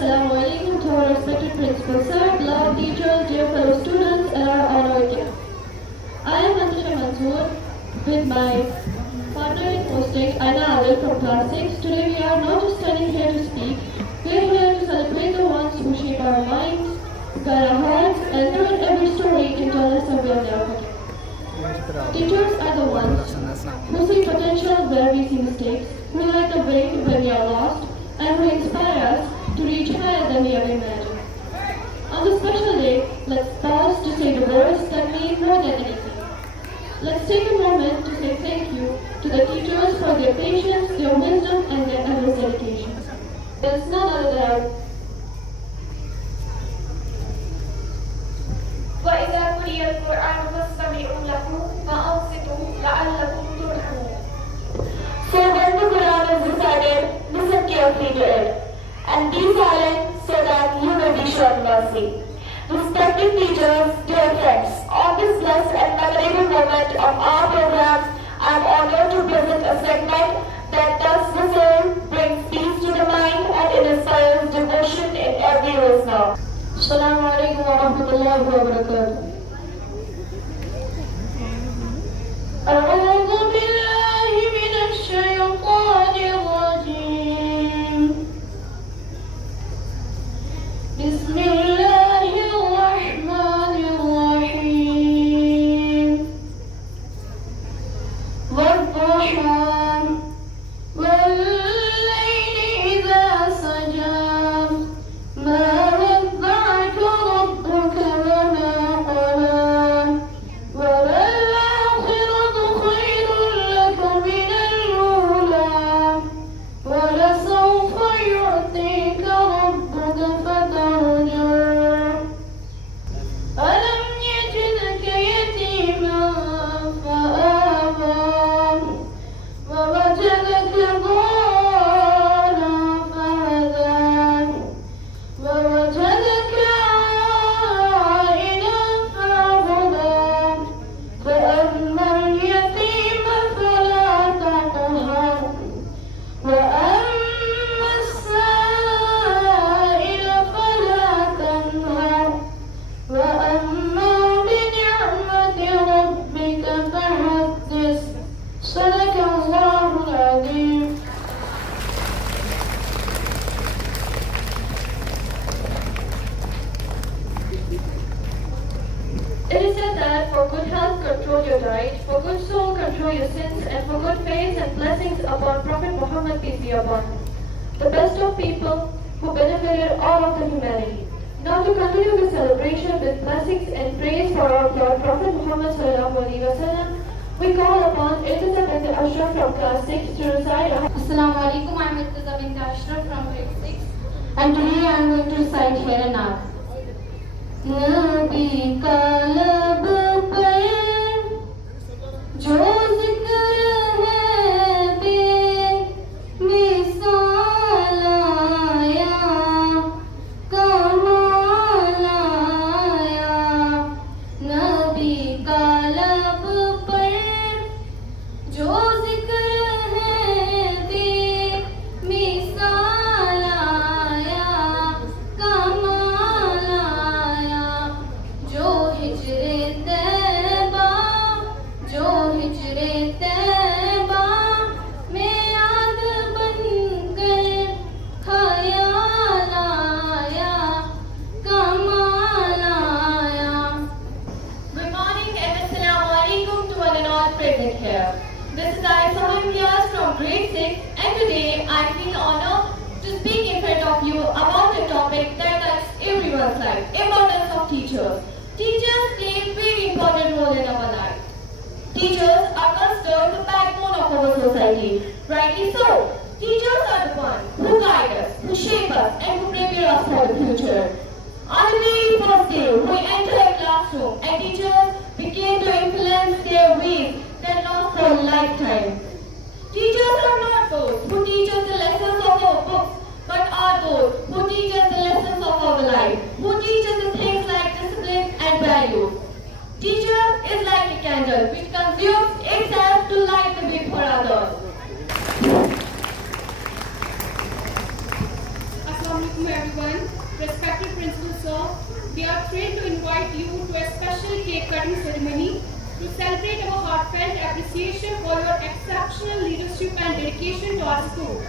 Assalamu alaikum to our respected principal sir, beloved teachers, dear fellow students, and our honored guests. I am Antisha Mansoor with my partner in posting, Aina Adil from class 6. Today we are not just standing here to speak, we are here to celebrate the ones who shape our minds, guide our hearts, and through every story can tell us that we will never forget. Teachers are the ones who see potential where we see mistakes, who light the way when we are lost, and who inspire us to reach higher than we ever imagined. On this special day, let's pause to say the words that mean more than anything. Let's take a moment to say thank you to the teachers for their patience, their wisdom, and their endless dedication. There is none other than وإذا قرئ القرآن فاستمعوا له وأنصتوا لعلكم ترحمون. So when the Quran is recited, listen carefully to it and be silent so that you may be shown mercy. Respected teachers, dear friends, on this blessed and memorable moment of our program, I am honored to present a segment that touches the soul, brings peace to the mind, and inspires devotion in every listener. Assalamu alaikum wa rahmatullahi wa barakatuh. أعوذ بالله من الشيطان الرجيم. بسم الله الرحمن الرحيم. والضحى والليل إذا سجى ما ودعك ربك وما قلى وللآخرة خير لك من الأولى ولسوف يعطيك ربك فترجى ألم يجدك يتيما فآوى ووجدك ضالا فهدى ووجدك عائلا فأغنى فأما اليتيم فلا تقهر وأما السائل فلا تنهر وأما بنعمة ربك فحدث. صدق الله العظيم. It is said that for good health, control your diet, for good soul, control your sins, and for good faith and blessings upon Prophet Muhammad, peace be upon him, the best of people who benefited all of the humanity. Now to continue the celebration with blessings and praise for our Lord Prophet Muhammad sallallahu alaihi wasallam, we call upon Irtiza bint Ashraf from class 6 to recite. Assalamu alaikum, I am Irtiza bint Ashraf from grade 6 and today I am going to recite here and now. नबी का लब पर जो जिक्र है बेमिसाल आया कमाल आया नबी का लब पर जो जिक्र है बेमिसाल आया कमाल आया जो हिजरे तैबा में याद बनकर ख्याल आया कमाल आया. Good morning and assalamu alaikum to one and all present here. This is Aisha Imtiaz from grade 6 and today I feel honored to speak in front of you about a topic that touches everyone's life, importance of teachers. Teachers play a very important role in our life. Teachers are considered the backbone of our society. Rightly so. Teachers are the ones who guide us, who shape us and who prepare us for the future. On the very first day, we enter a classroom and teachers begin to influence their ways that last for a lifetime. Teachers are not those who teach us the lessons of our books, but are those who teach us the lessons of our life, who teach us the things like discipline and values. Teacher is like a candle which consumes itself to light the way for others. Assalamualaikum everyone. Principal Sir, we are thrilled to invite you to a special cake cutting ceremony to celebrate our heartfelt appreciation for your exceptional leadership and dedication to our school.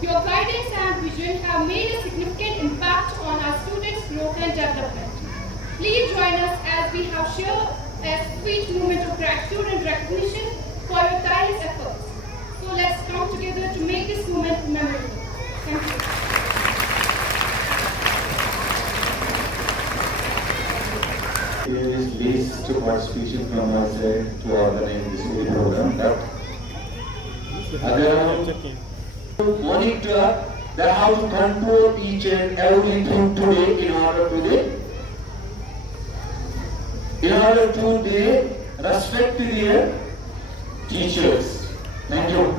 Your guidance and vision have made a significant impact on our students' growth and development. Please join us as we have shared a sweet moment of gratitude and recognition for your tireless efforts. So let's come together to make this moment memorable. Thank you. There is least participation from our side to organize this whole program, but अगर हम monitor that how to control each and everything today in order to they respect their teachers. Thank you.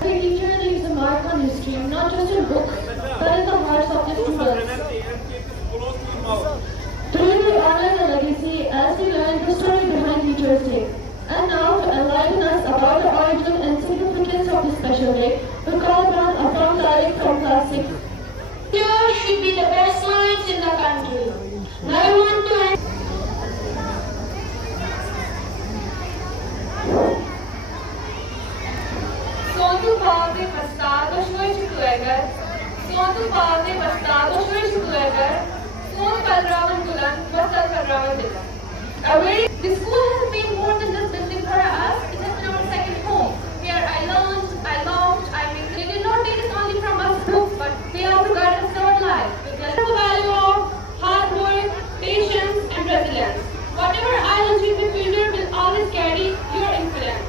Every teacher leaves a mark on history, not just in books, but in the hearts of the students. Today we honor the legacy as we learn the story behind Teachers' Day. And now, to enlighten us about the origin and significance of this special day, we call upon a song lyric from Class 6. Yours should be the best minds in the country. I want to Sondu bağlı bastardo şoy çıkıver. Sondu bağlı bastardo şoy çıkıver. Son kalravan dulan, basar kalravan dilan. The school has been more than just building for us. It has been our second home. Here I learned, I loved, they did not take us only from us books, but they also guided us our life. The value of hard work, patience, and resilience. Whatever I learned in the future will always carry your influence.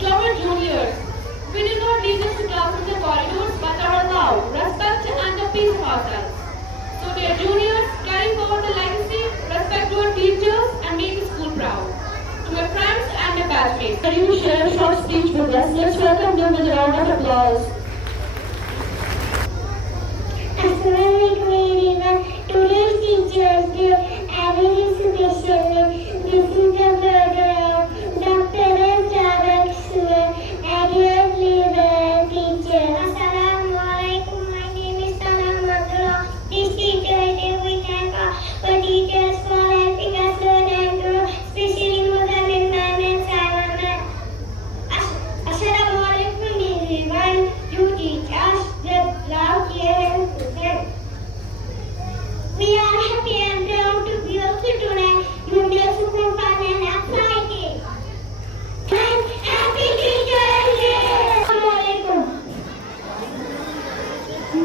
To our juniors, we do not lead us to classes and corridors, but our love, respect, and the peace of ourselves. So, dear juniors, carry forward the legacy, respect your teachers, and make the school proud. To my friends and my batchmates, can you share a short speech with us? Let's welcome them with a round of applause. Assalamualaikum everyone. Today's Teachers' Day, I very special. This is the brother of Dr. Javak Sur, a dear leader teacher. Assalamualaikum. My name is Salam Abdullah. This Teachers' Day we thank our teachers for helping us learn and grow, especially Muzamil ma'am and Simon ma'am. Assalamualaikum everyone. You teach us with love, care and protect. We are happy and proud to be also tonight. You will be super fun and exciting. And happy Teachers' Day! Assalamualaikum.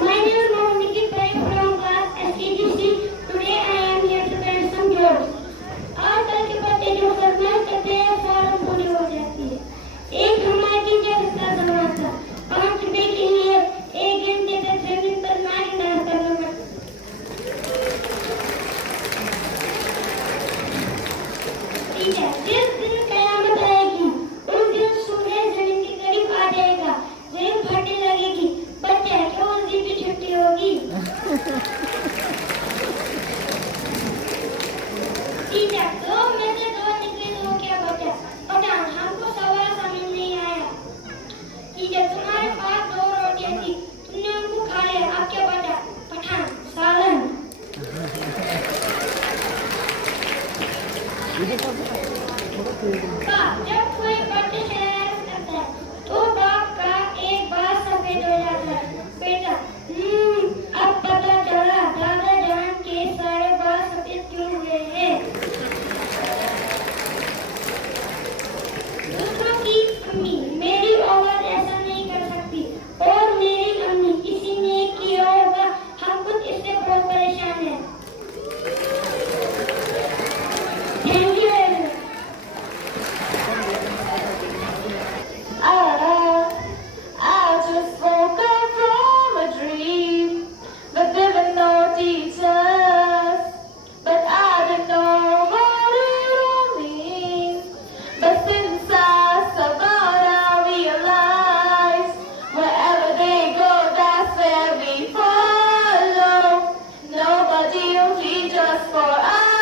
My name is Mohammed Ibrahim from class SKGC. Today I am here to tell some jokes. आजकल के बच्चे जो फरमाइश करते हैं फौरन पूरी हो जाती है। एक हमारे टीचर का जमाना था। 5 रुपए के लिए 1 घंटे तक जमीन पर नाच करना पड़ता। टीचर, जिस दिन कयामत आएगी, उस दिन सूरज जमीन के करीब आ जाएगा, जमीन फटने लगेगी। बच्चे क्या उस दिन की छुट्टी होगी? टीचर, 2 में से 2 निकले तो क्या बचा? पठान, हमको सवाल समझ नहीं आया। टीचर, तुम्हारे पास 2 रोटियां थी, तुमने उनको खा लिया, अब क्या बचा? पठान, सालन। जब कोई बच्चे शरारत करता है तो बाप का एक बार सफेद हो जाता है। बेटा, अब पता चला दादा जान के सारे बाल सफेद क्यों हुए हैं। दूसरों की अम्मी मेरी औलाद ऐसा नहीं कर सकती और मेरी अम्मी किसी ने किया होगा। हम खुद इससे बहुत परेशान हैं। Thank you. I just woke up from a dream, but there were no teachers. But I don't know what it all means. But since I survived, I realized wherever they go, that's where we follow. Nobody will teach us for us.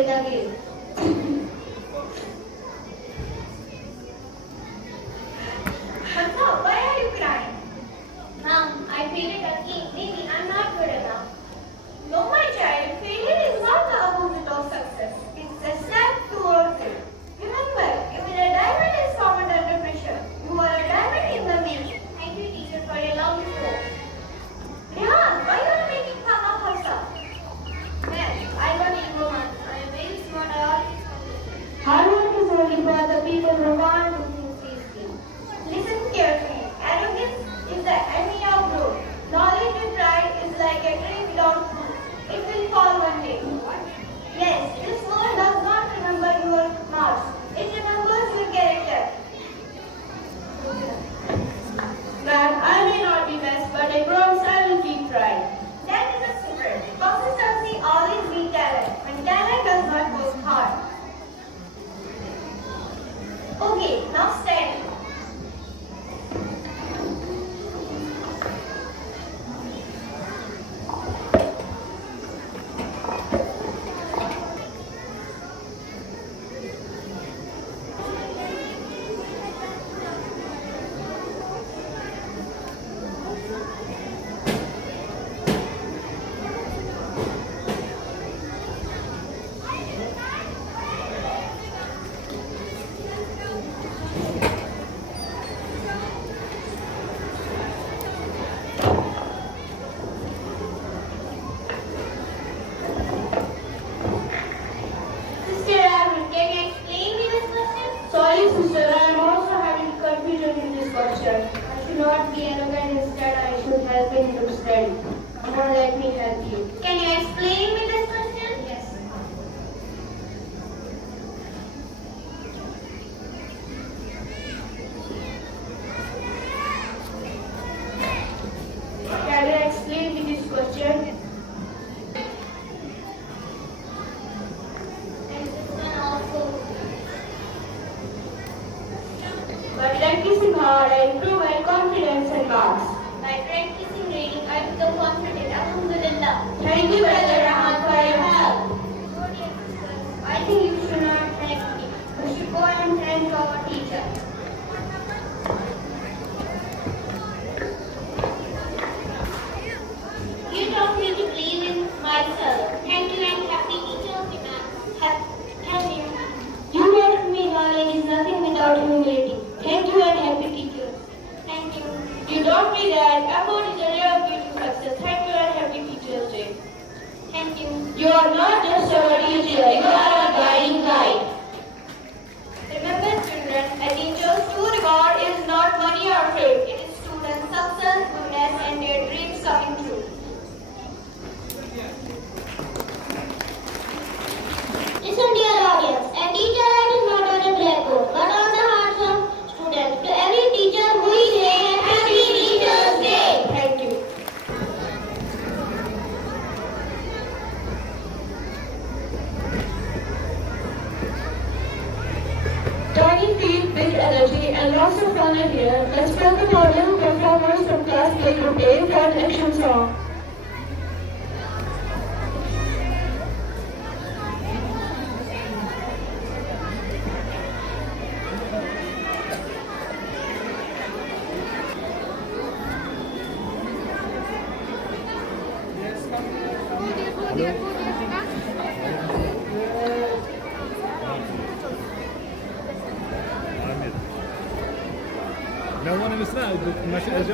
it again. Hamza, why are you crying? Mom, I failed again. Maybe I'm not good enough. No, my child, failure is not the opposite of success. It's a step towards it. Remember, even a diamond is formed under pressure. You are a diamond in the making. Thank you, teacher, for your lovely quote. Rehan, why are you making fun of Hafsa? Ma'am, I got it wrong. I am very smart. Hard work is only for the people who want to think easily. Listen carefully. Arrogance is the enemy of growth. Knowledge and pride is like a tree without fruit. It will fall one day. Yes, this world does not remember your marks. It remembers your character. Ma'am, I may not be best, but I promise I will keep trying. That is a secret. Consistency always beats talent, when talent does not work hard. Okay, now stand. Sister Armin, can you explain me this question? Sorry, sister, I am also having confusion in this question. I should not be arrogant, instead I should help him to study. Come on, let me help you. Can you explain me this question? Yes. Can you explain me this question? And this one also. By practicing hard, I improve my confidence and marks. By practicing reading, I become confident. Alhamdulillah. Thank you, Brother Rahman, for your help. Oh, dear sisters, I think you should not thank me. You should go and thank our teacher. You taught me to believe in myself. Thank you and happy teachers, ma'am. Thank you. You taught me knowledge is nothing without humility. Thank you and happy teachers. Thank you. You taught me that effort is a real key to success. Thank you and happy Teachers Day. Thank you. You are not just our teacher, you are our guiding guide. Remember children, a teacher's true reward is not money or fame. It is students' success, goodness and their dreams coming true. Listen dear audience, a teacher life is not on a blackboard, but on the hearts of students. To every teacher who is here, happy Teachers Day. Thank you. Turning feet, big energy and lots of fun are here. Let's welcome our little performers from Class K Group A for an action song. No one in the snow, but unless it is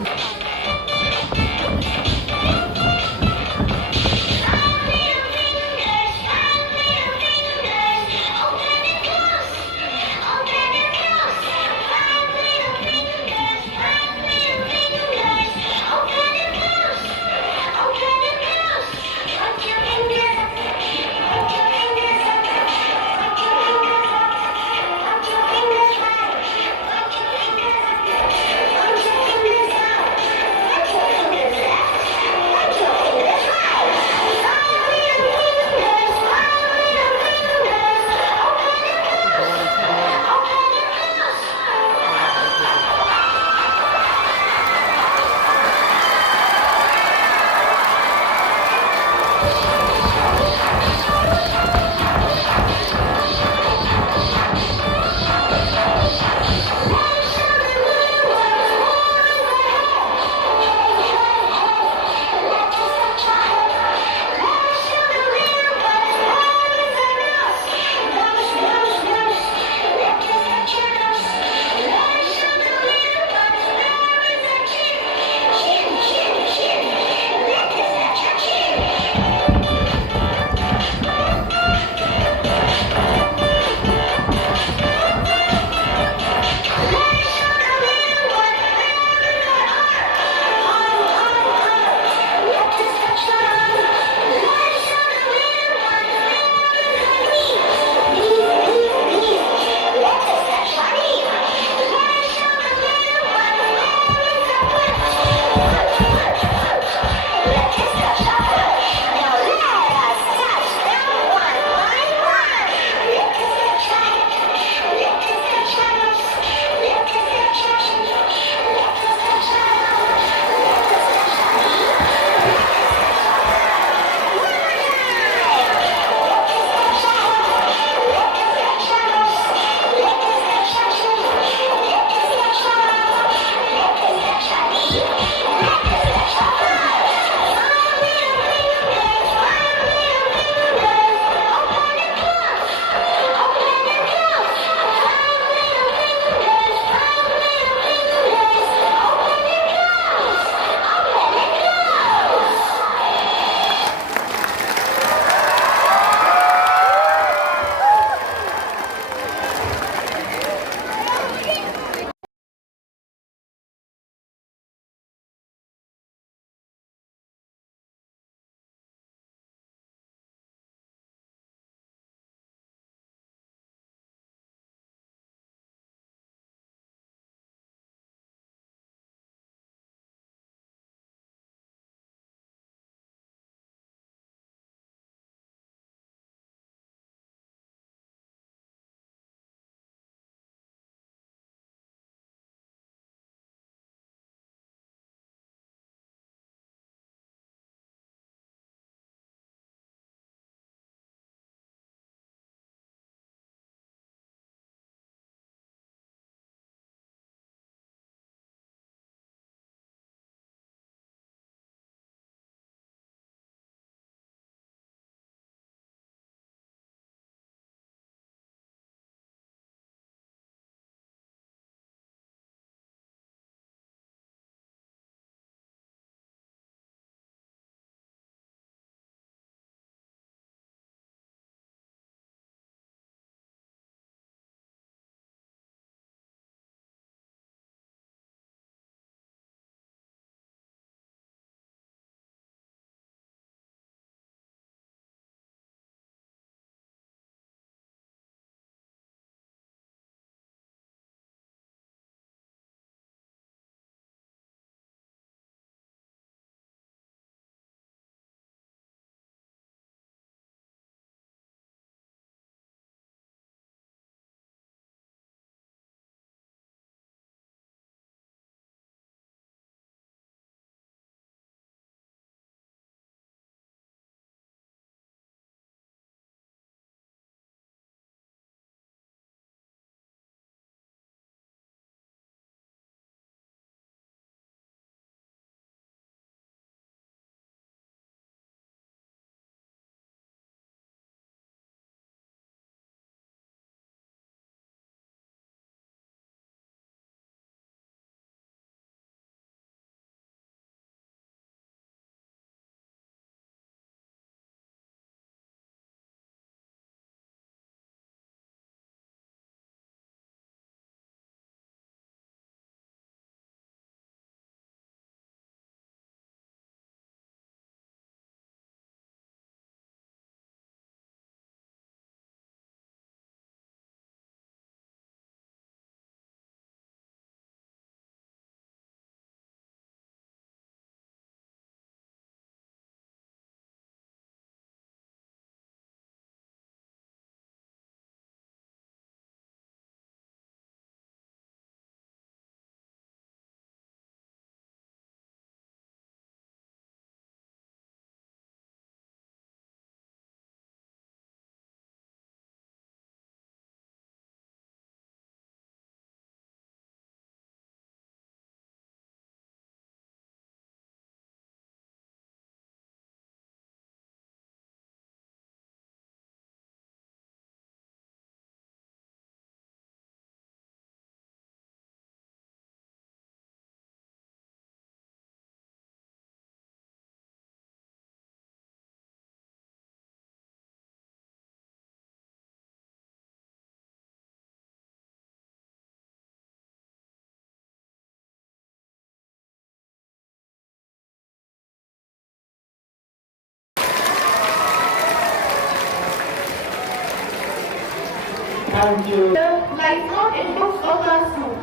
Thank you. Lies not in books or classroom,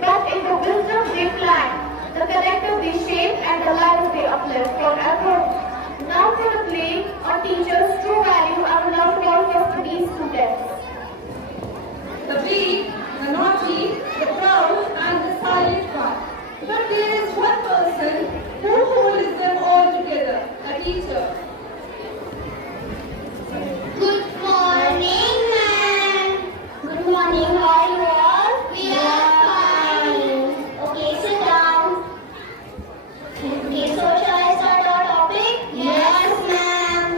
but in the wisdom they plant, the character they shape, and the lives they uplift forever. Now for the play on teachers' true value, I would love to call for these students. The big, the naughty, the proud, and the silent one. But there is one person who holds them all together, a teacher. Good morning, ma'am. Good morning, how are you all? We are fine. Okay, sit down. Okay, so shall I start our topic? Yes, ma'am.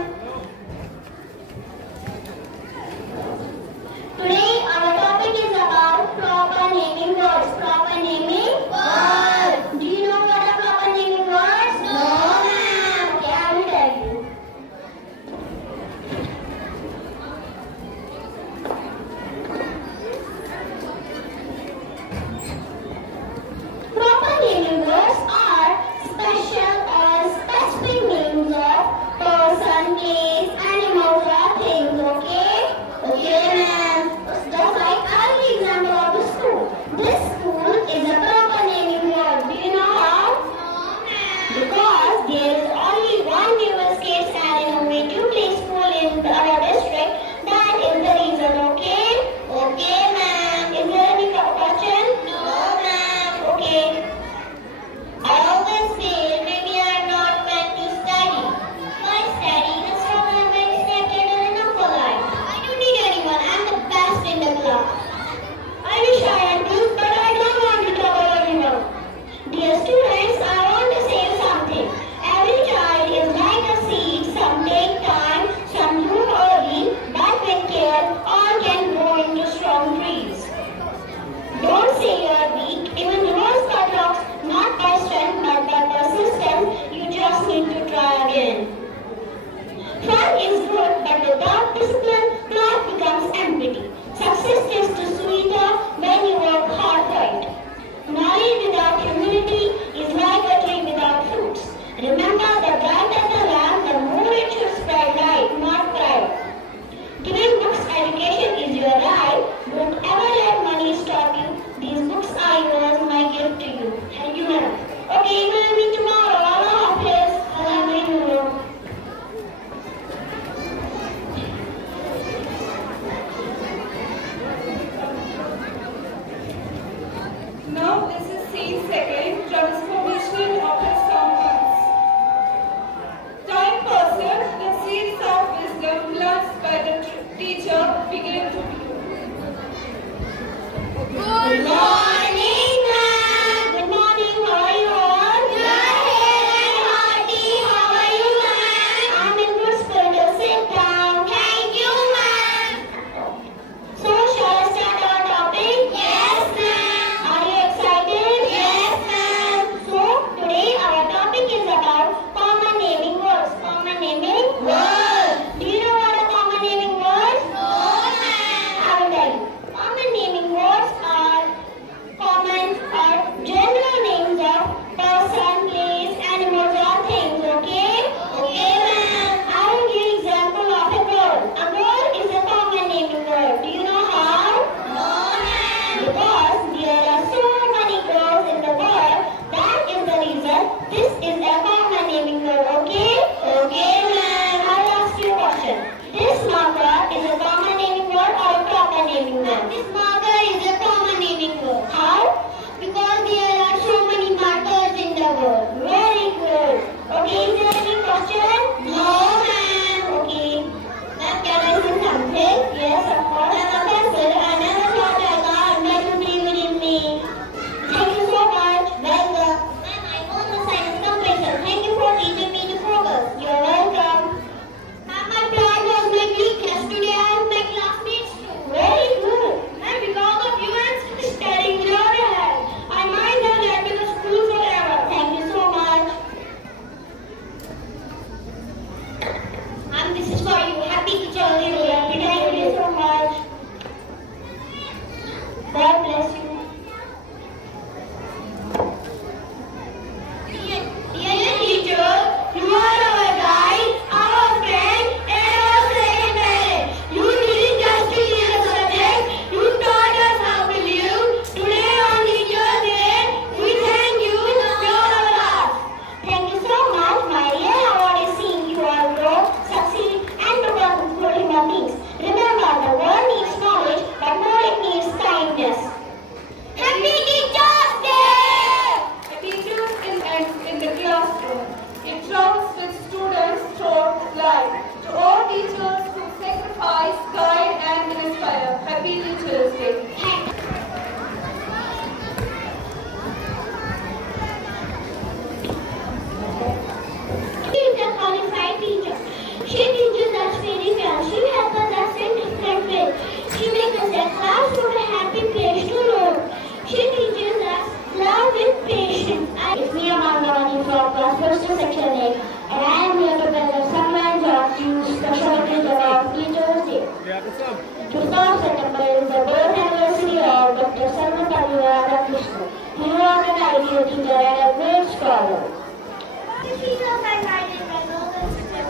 What's up? 12th September is the birth anniversary of Dr. Sarvapalli Radhakrishnan. He was an ideal teacher and a great scholar.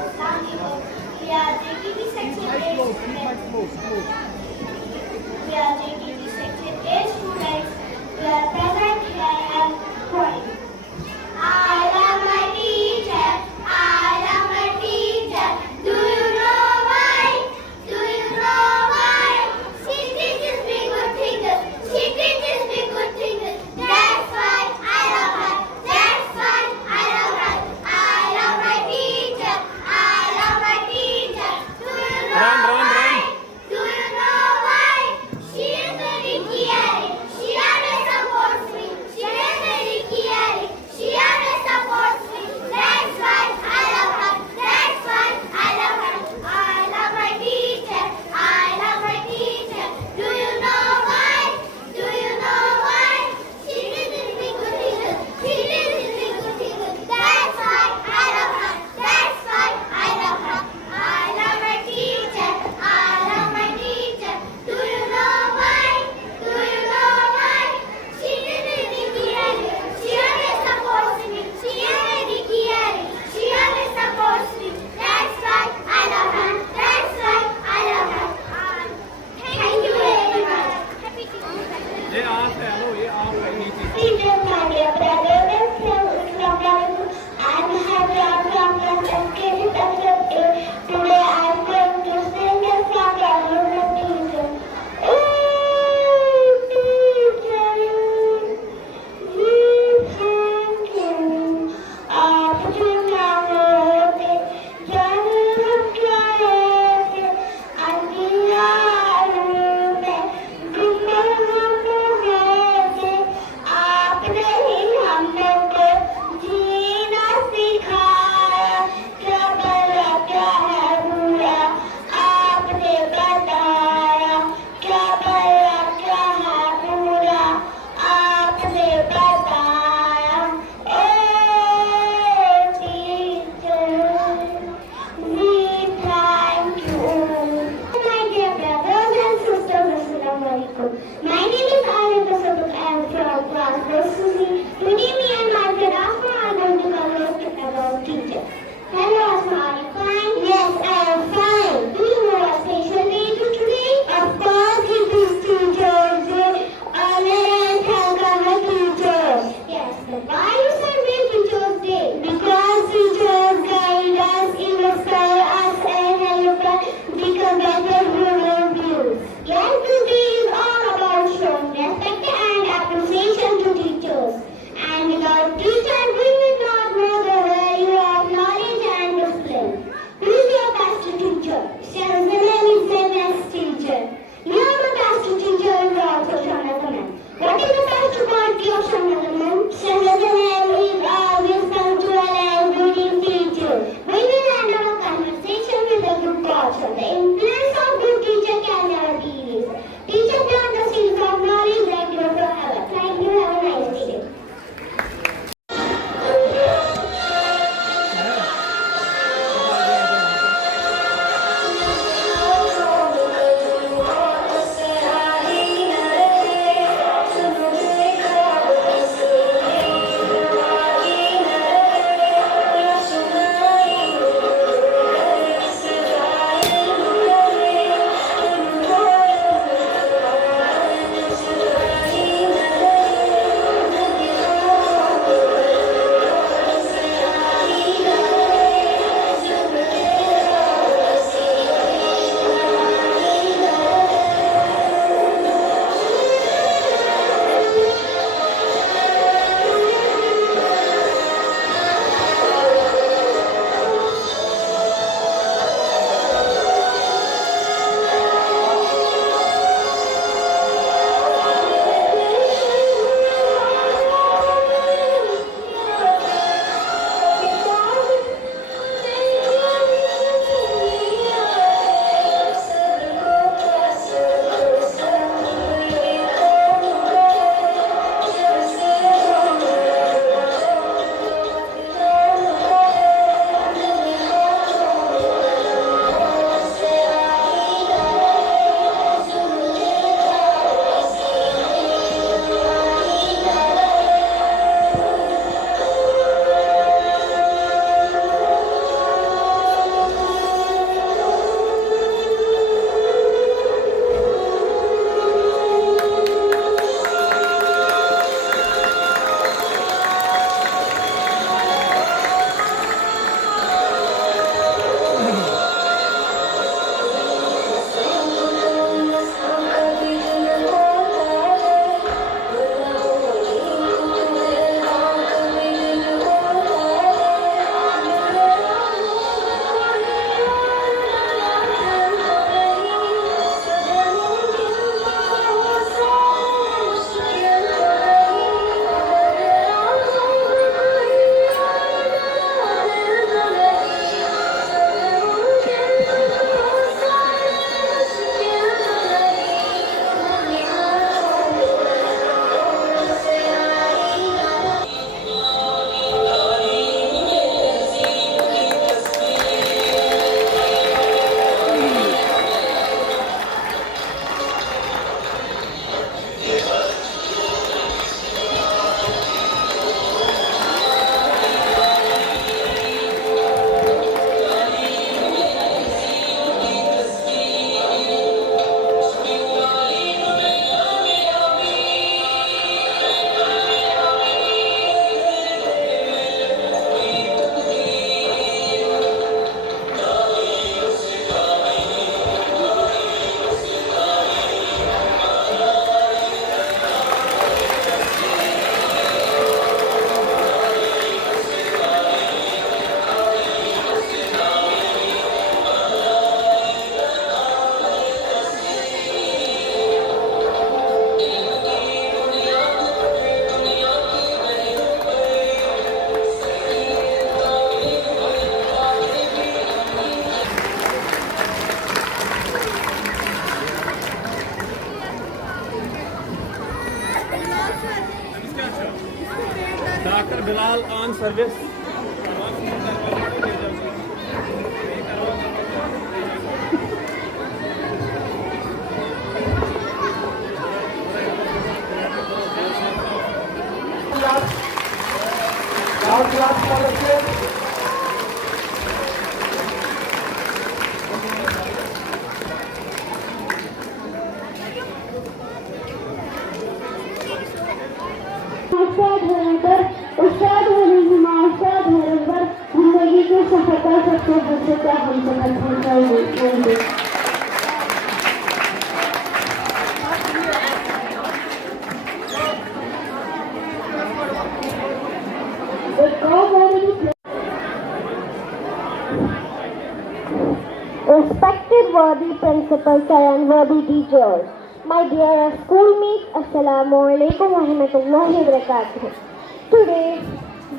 We are JKT section A Close, students. keep my close, close. We are JKT section A students. We are present here and point. I love my teacher. I love my teacher. Do you know why? Do you know why? She teaches me good things. She teaches me good things. That's why I love her. That's why I love her. I love my teacher. I love my teacher. Do you know Run, run, why? run. Do you know Mr. Bilal on service. उस्ताद पर जिंदगी के सफर का सबसे बड़े क्या हम समझ होंगे। Respected worthy principals and worthy teachers, my dear schoolmates, Assalamu alaikum wa rahmatullahi wa barakatuh. Today,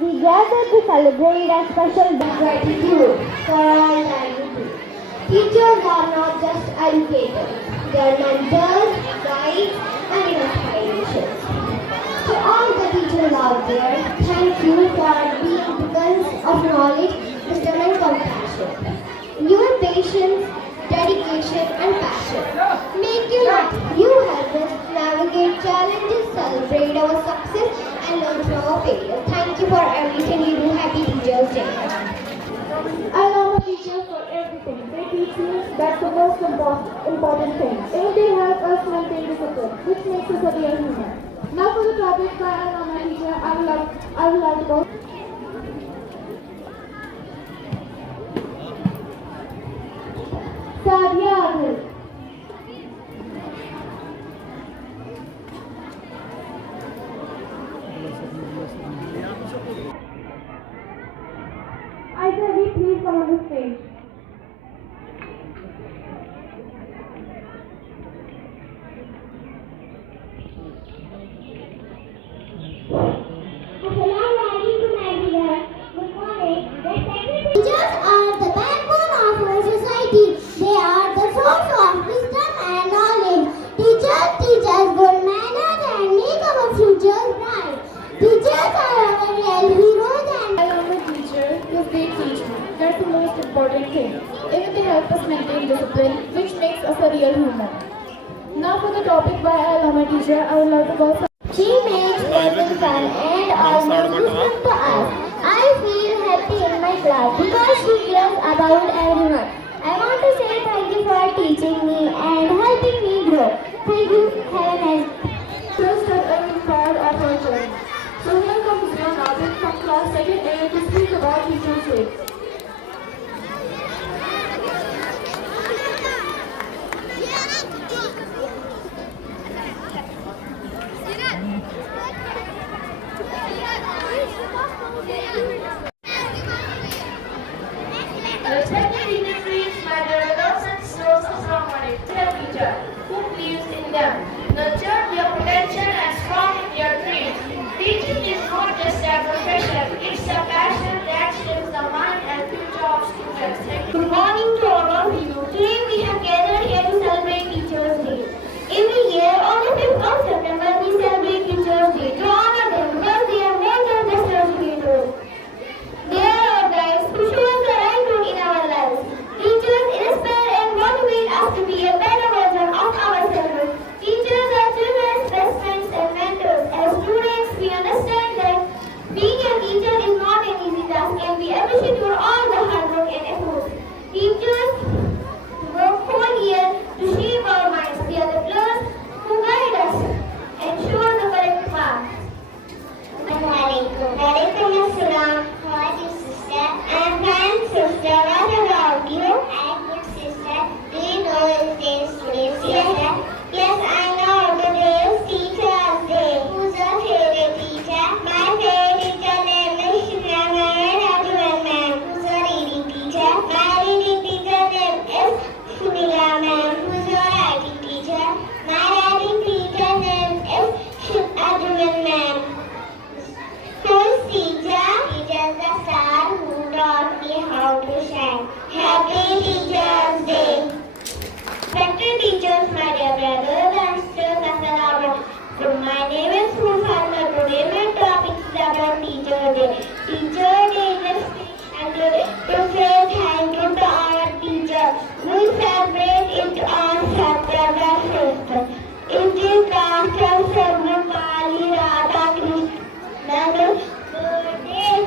we gather to celebrate a special gratitude for our humanity. Teachers are not just educators, they are mentors, guides, and inspirations. To all the teachers out there, thank you for being beacons of knowledge, wisdom, and compassion. Your patience, dedication, and passion make you help us navigate challenges, celebrate our success, and learn from our failure. Thank you for everything you do. Happy Teachers Day. I love my teachers for everything. They teach me that's the most important thing. And they help us maintain discipline, which makes us a real human. Now for the topic by I love my teacher, I would like to go. Sadia Adil. I said we please come on the stage. Assalamu alaikum everyone. Good morning. Teachers are the backbone of our society. They are the source of wisdom and knowledge. Teachers teach us good manners and make our future bright. Teachers are our real heroes and I love my teacher because they teach me. That's the most important thing. Even they help us maintain discipline, which makes us a real human. Now for the topic by I love my teacher, I would like to go. she makes lessons fun and always listen to us. I feel happy in my class because she cares about everyone. I want to say thank you for teaching me and helping me grow. Thank you. Have a nice day. First, I am proud of our journey. So here comes Zion Abid from class 2nd A to speak about Teachers Day. Respected dignitaries, my dear brothers and sisters, Assalamu alaikum. The teacher who believes in them, nurture their potential and strong in their dreams. Teaching is not just a profession, it's a passion that shapes the mind and future of students. Good morning to all of you. Today we have gathered here to celebrate Teachers Day. Every year on the 5th of September we celebrate Teachers Day to honor them because they are more than just educators. They are our guides who show us the right road in our lives. Teachers inspire and motivate us to be a better version of ourselves. Teachers are children's best friends and mentors. As students, we understand that being a teacher is not an easy task and we appreciate your all the hard work and effort. Teachers work whole year to shape our minds. They are the pillars who guide us and show us the correct path. Walaikum assalam. How are you, sister? I'm fine, sister. What about you? I'm good, sister. Do you know it's today's sister? Yes, I know. Today is Teacher's Day. Who's your favorite teacher? My favorite teacher name is Shunamaya ma'am. Who's your reading teacher? My reading teacher name is Sunila ma'am. Who's your writing teacher? My writing teacher name is Arjun ma'am. Who's teacher? Teacher's the star who taught me how to shine. Happy Teacher's Day. Respected teachers, my dear brothers and sisters, Assalamu alaikum. So my name is Muhammad. Today my topic is about Teachers It is Dr. Sarvapali Radhakrishnan birthday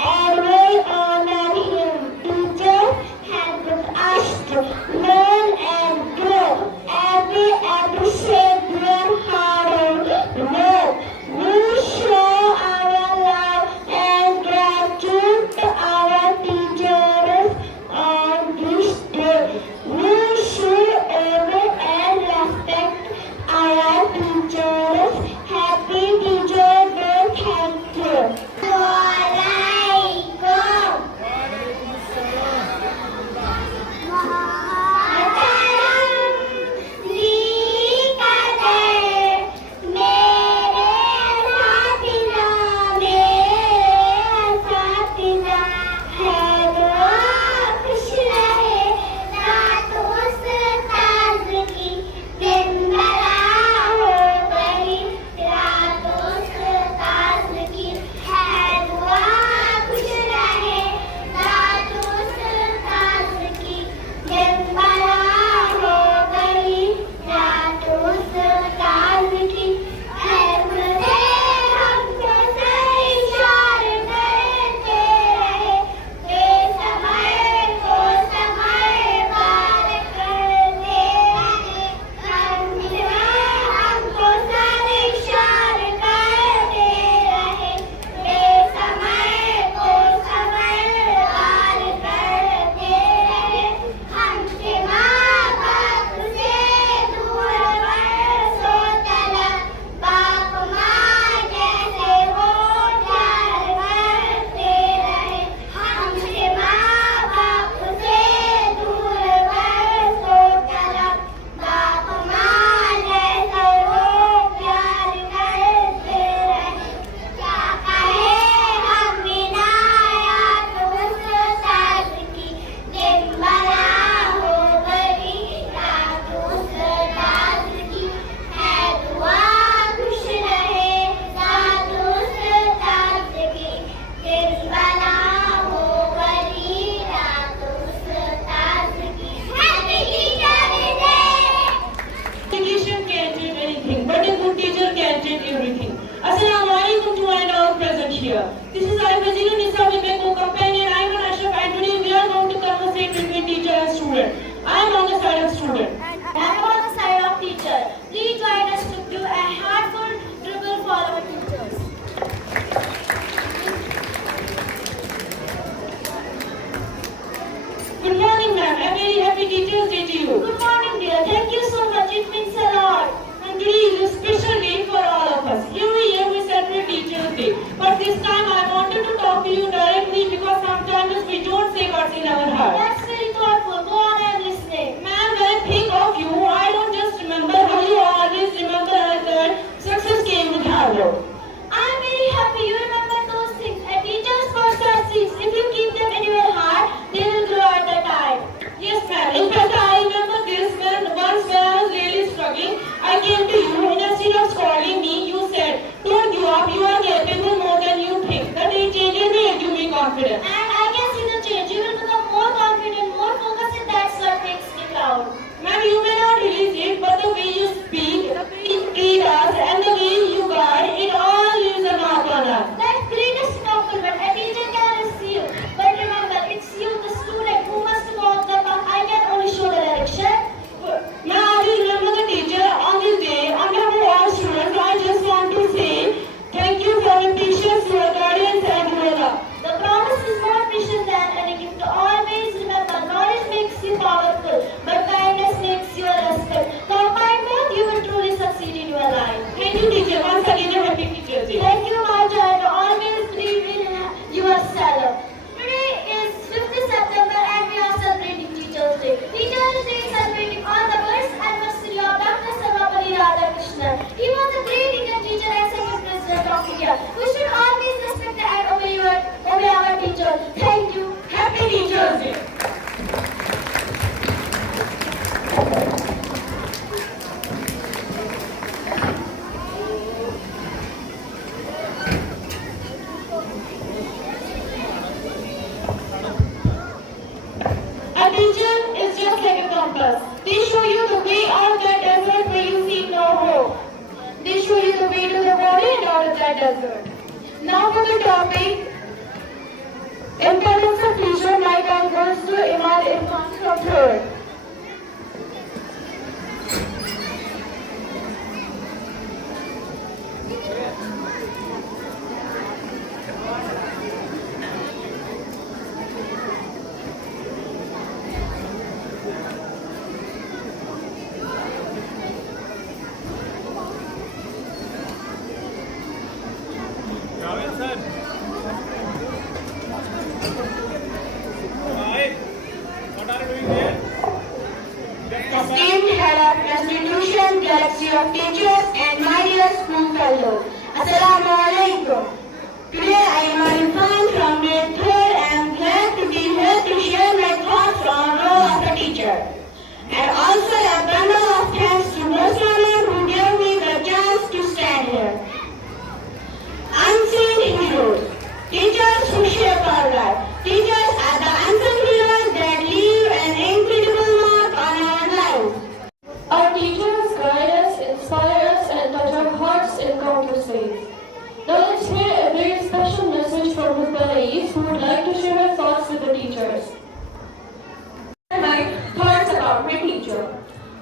and we honor him. Teachers help us to learn and grow and we appreciate their hard work. We show our love and gratitude to our teachers on this day. We should obey and respect our teachers. Happy Teacher Day. Thank you. Walaikum. Education can change anything, but a good teacher can change everything. Assalamu alaikum to one and all present here. This is Al-Fazil Nisa with my co-companion Ayman Ashraf, and today we are going to conversate between teacher and student. I am on the side of student. I'm on the side of teacher. Please join us to do a heartful tribute for our teachers. Good morning, ma'am. A very happy Teachers' Day to you. Good morning, dear. Thank you so much. It means a lot. And today is a special day for all of us. Every year we celebrate Teachers' Day. But this time I wanted to talk to you directly because sometimes we don't say what's in our heart. That's very thoughtful. Go on, I'm listening. Ma'am, when I think that desert. Now for the topic, Importance of Leisure, my time goes to Iman Irfan from 3rd. Javed sir. Hi. What are you doing here? Esteemed head of institution, galaxy of teachers, and my dear school fellow, Assalamu alaikum. Today I am Irfan from grade 3rd and I am glad to be here to share my thoughts on role of a teacher. And also a bundle of thanks to Muslims who gave me the chance to stand here. Unseen heroes, teachers who shape our life. Teachers are the unsung heroes that leave an incredible mark on our lives. Our teachers guide us, inspire us, and touch our hearts in countless ways. Now let's hear a very special message from Hubba Rais, who would like to share her thoughts with the teachers. My thoughts about my teacher.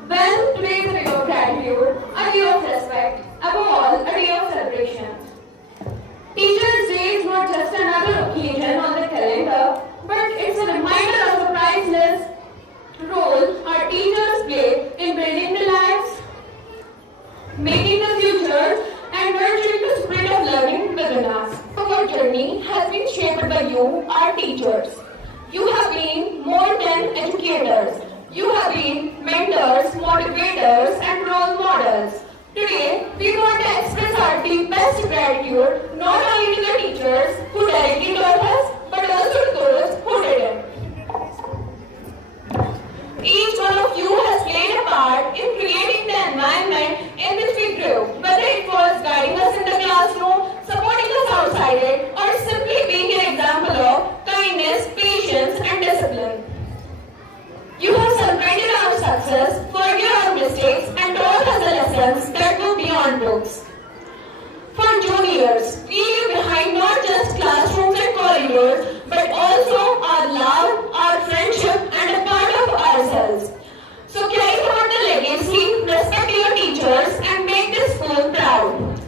Well, today is a day of gratitude, a day of respect, above all, a day of celebration. Teachers' Day is not just another occasion on the calendar, but it's a reminder of the priceless role our teachers play in building the lives, making the future, and nurturing the spirit of learning within us. Our journey has been shaped by you, our teachers. You have been more than educators. You have been mentors, motivators, and role models. Today, we want to express our deepest gratitude not only to the teachers who directly taught us, but also to those who didn't. Each one of you has played a part in creating the environment in which we grew, whether it was guiding us in the classroom, supporting us outside it, or simply being an example of kindness, patience, and discipline. You have celebrated our success, forgiven our mistakes, and taught us the lessons that go beyond books. For juniors, we leave behind not just classrooms and corridors, but also our love, our friendship, and a part of ourselves. So carry forward the legacy, respect your teachers, and make this school proud.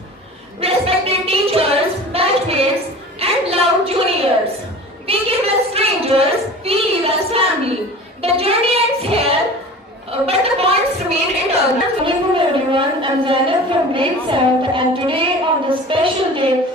Respected teachers, batchmates, and loved juniors, we give as strangers, we live as family. The journey ends here, but the bonds remain eternal. Good evening everyone, I'm Zainab from grade 7th, and today on this special day,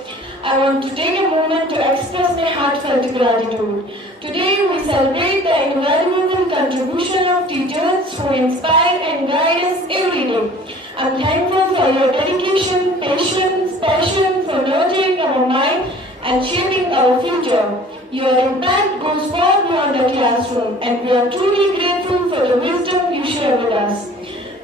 I want to take a moment to express my heartfelt gratitude. Today we celebrate the invaluable contribution of teachers who inspire and guide us every day. I'm thankful for your dedication, patience, passion for nurturing our mind and shaping our future. Your impact goes far beyond the classroom, and we are truly grateful for the wisdom you share with us.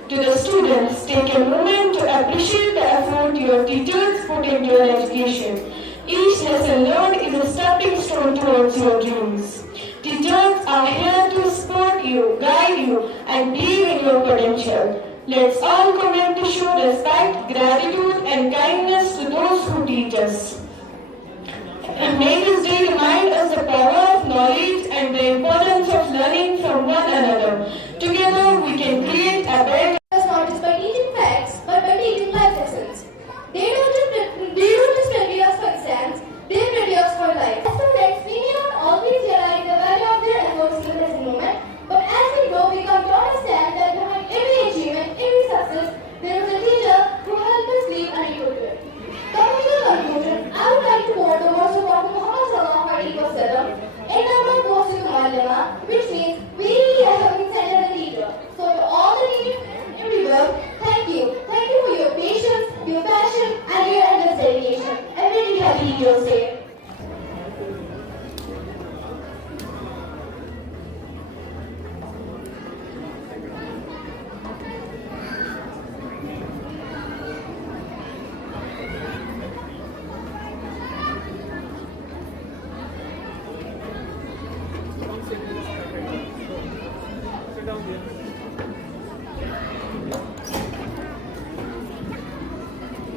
To the students, take a moment to appreciate the effort your teachers put into your education. Each lesson learned is a stepping stone towards your dreams. Teachers are here to support you, guide you, and believe in your potential. Let's all commit to show respect, gratitude, and kindness to those who teach us. May this day remind us the power of knowledge and the importance